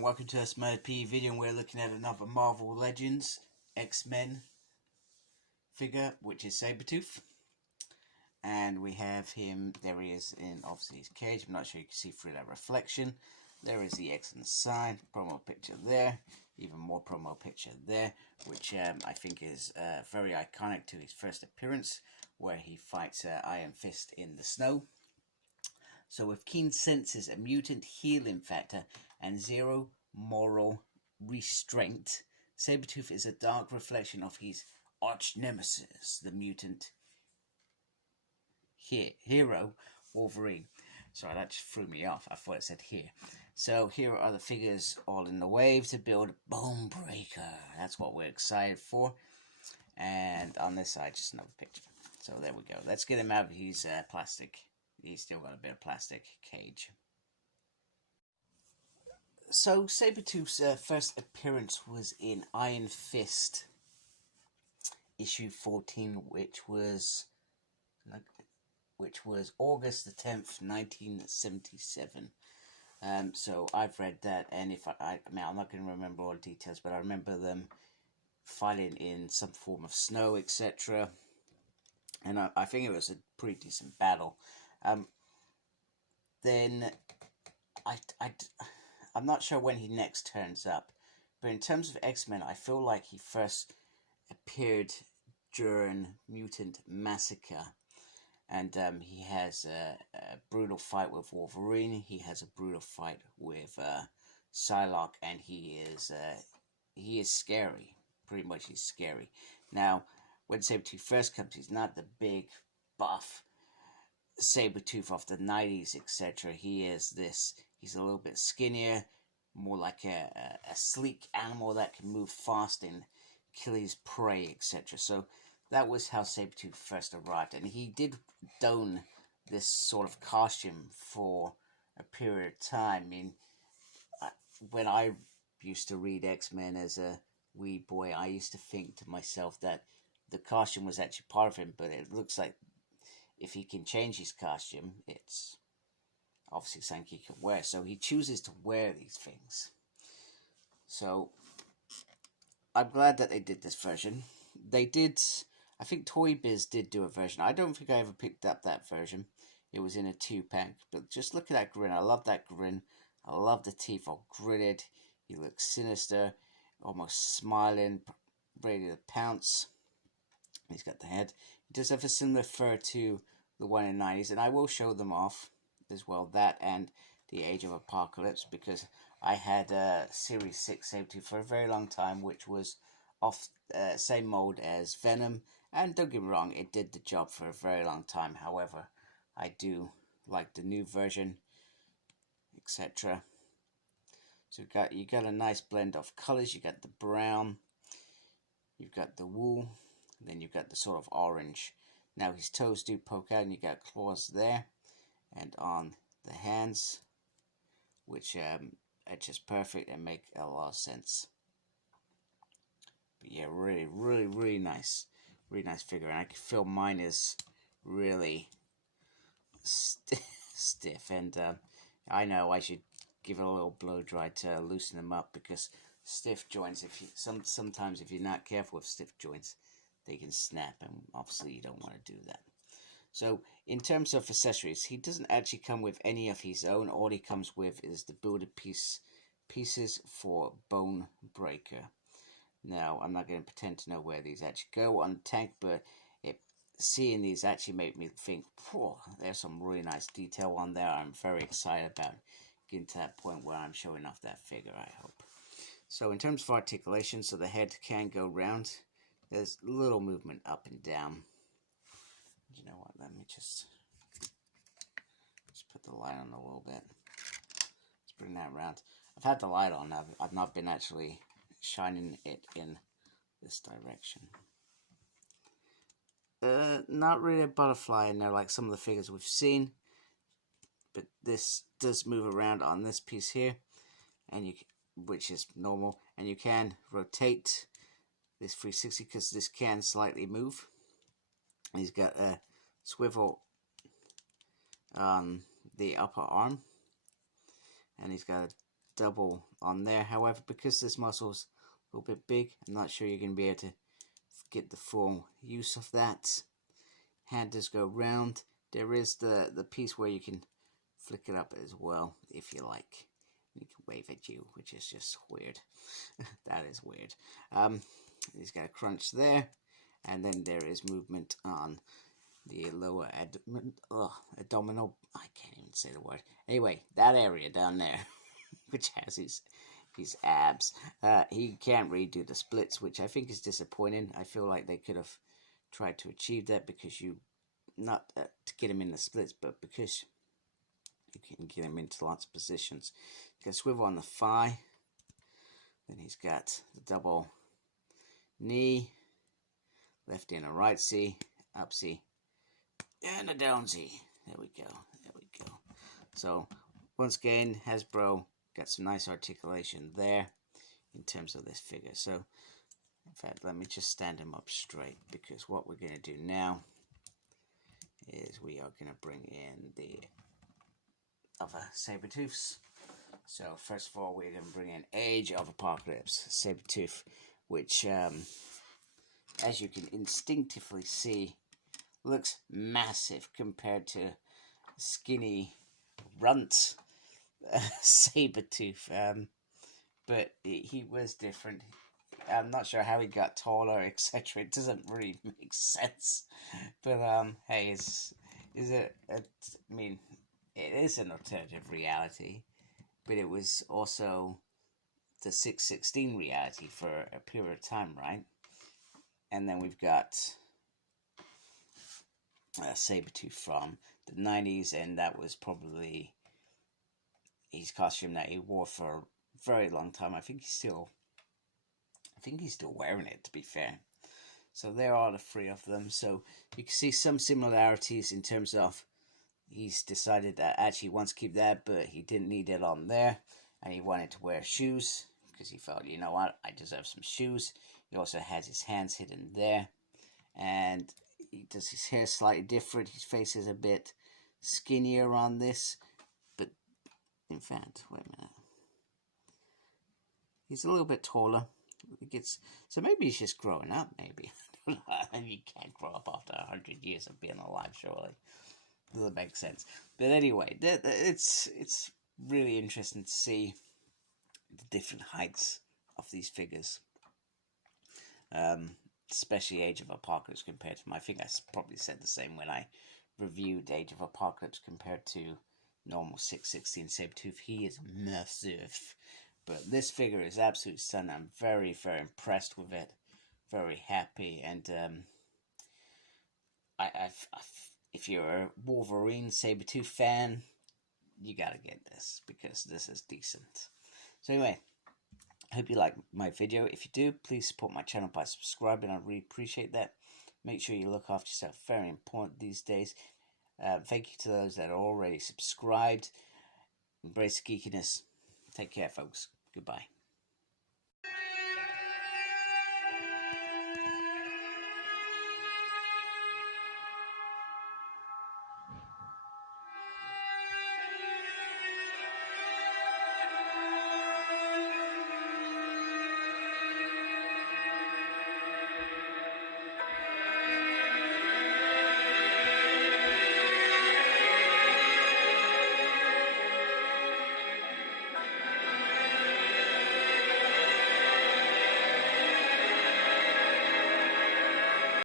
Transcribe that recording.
and welcome to a Smurf P video, and we're looking at another Marvel Legends X-Men figure, which is Sabretooth. And we have him, there he is in obviously his cage. I'm not sure you can see through that reflection. There is the X on the side, promo picture there, even more promo picture there, which I think is very iconic to his first appearance, where he fights Iron Fist in the snow. So with keen senses, a mutant healing factor, and zero moral restraint, Sabretooth is a dark reflection of his arch nemesis, the mutant hero Wolverine. Sorry, that just threw me off. I thought it said here. So here are the figures all in the wave to build Bonebreaker. That's what we're excited for. And on this side, just another picture. So there we go. Let's get him out of his plastic. He's still got a bit of plastic cage. So Sabretooth's first appearance was in Iron Fist issue 14, which was August the 10th, 1977. So I've read that, and if I mean, I'm not going to remember all the details, but I remember them fighting in some form of snow, etc. And I think it was a pretty decent battle. Then I'm not sure when he next turns up, but in terms of X-Men, I feel like he first appeared during Mutant Massacre, and he has a brutal fight with Wolverine. He has a brutal fight with Psylocke, and he is scary. Pretty much, he's scary. Now, when Sabretooth first comes, he's not the big buff Sabretooth of the 90s, etc. He's a little bit skinnier, more like a sleek animal that can move fast and kill his prey, etc. So that was how Sabretooth first arrived, and he did don this sort of costume for a period of time. I mean, when I used to read X-Men as a wee boy, I used to think to myself that the costume was actually part of him, but it looks like if he can change his costume, it's obviously something he can wear. So he chooses to wear these things. So I'm glad that they did this version. They did, I think Toy Biz did do a version. I don't think I ever picked up that version. It was in a 2-pack. But just look at that grin. I love that grin. I love the teeth all gritted. He looks sinister, almost smiling, ready to pounce. He's got the head. He does have a similar fur to the one in the 90s, and I will show them off as well, that and the Age of Apocalypse, because I had Series 6 Sabretooth for a very long time, which was off same mold as Venom, and don't get me wrong, it did the job for a very long time. However, I do like the new version, etc. So you got a nice blend of colors. You got the brown, you've got the wool, then you've got the sort of orange. Now his toes do poke out, and you got claws there, and on the hands, which are just perfect and make a lot of sense. But yeah, really nice figure, and I can feel mine is really stiff, and I know I should give it a little blow dry to loosen them up, because stiff joints, if you sometimes if you're not careful with stiff joints, they can snap, and obviously you don't want to do that. So in terms of accessories, he doesn't actually come with any of his own. All he comes with is the builded pieces for Bonebreaker. Now, I'm not going to pretend to know where these actually go on the tank, but seeing these actually made me think, there's some really nice detail on there. I'm very excited about getting to that point where I'm showing off that figure, I hope. So in terms of articulation, so the head can go round. There's little movement up and down. You know what, let me just put the light on a little bit. Let's bring that around. I've had the light on, I've not been actually shining it in this direction. Not really a butterfly in there like some of the figures we've seen, but this does move around on this piece here, and which is normal, and you can rotate this 360 because this can slightly move. He's got a swivel on the upper arm, and he's got a double on there. However, because this muscle's a little bit big, I'm not sure you're going to be able to get the full use of that. Hand does go round. There is the piece where you can flick it up as well, if you like. He can wave at you, which is just weird. That is weird. He's got a crunch there, and then there is movement on the lower abdominal. I can't even say the word. Anyway, that area down there, which has his abs. He can't really do the splits, which I think is disappointing. I feel like they could have tried to achieve that, because you not to get him in the splits, but because you can get him into lots of positions. He's got a swivel on the thigh. Then he's got the double knee, lefty and a rightsy, upsy, and a downsy. There we go. There we go. So once again, Hasbro got some nice articulation there in terms of this figure. So in fact, let me just stand him up straight, because what we're going to do now is we are going to bring in the other Sabretooths. So first of all, we're going to bring in Age of Apocalypse Sabretooth, which as you can instinctively see, looks massive compared to skinny runt Sabretooth. But he was different. I'm not sure how he got taller, etc. It doesn't really make sense. But hey, I mean, it is an alternative reality, but it was also the 616 reality for a period of time, right? And then we've got Sabretooth from the 90s, and that was probably his costume that he wore for a very long time. I think he's still wearing it, to be fair. So there are the three of them. So you can see some similarities in terms of he's decided that actually he wants to keep that, but he didn't need it on there, and he wanted to wear shoes because he felt, you know what, I deserve some shoes. He also has his hands hidden there, and he does his hair slightly different. His face is a bit skinnier on this, but in fact, wait a minute, he's a little bit taller. So maybe he's just growing up, maybe. I don't know. I mean, you can't grow up after 100 years of being alive, surely. Doesn't make sense. But anyway, it's really interesting to see the different heights of these figures. Especially Age of Apocalypse compared to him. I think I probably said the same when I reviewed Age of Apocalypse compared to normal 616 Sabretooth. He is massive. But this figure is absolutely stunning. I'm very, very impressed with it. Very happy. And if you're a Wolverine Sabretooth fan, you gotta get this, because this is decent. So anyway, I hope you like my video. If you do, please support my channel by subscribing. I really appreciate that. Make sure you look after yourself. Very important these days. Thank you to those that are already subscribed. Embrace geekiness. Take care, folks. Goodbye.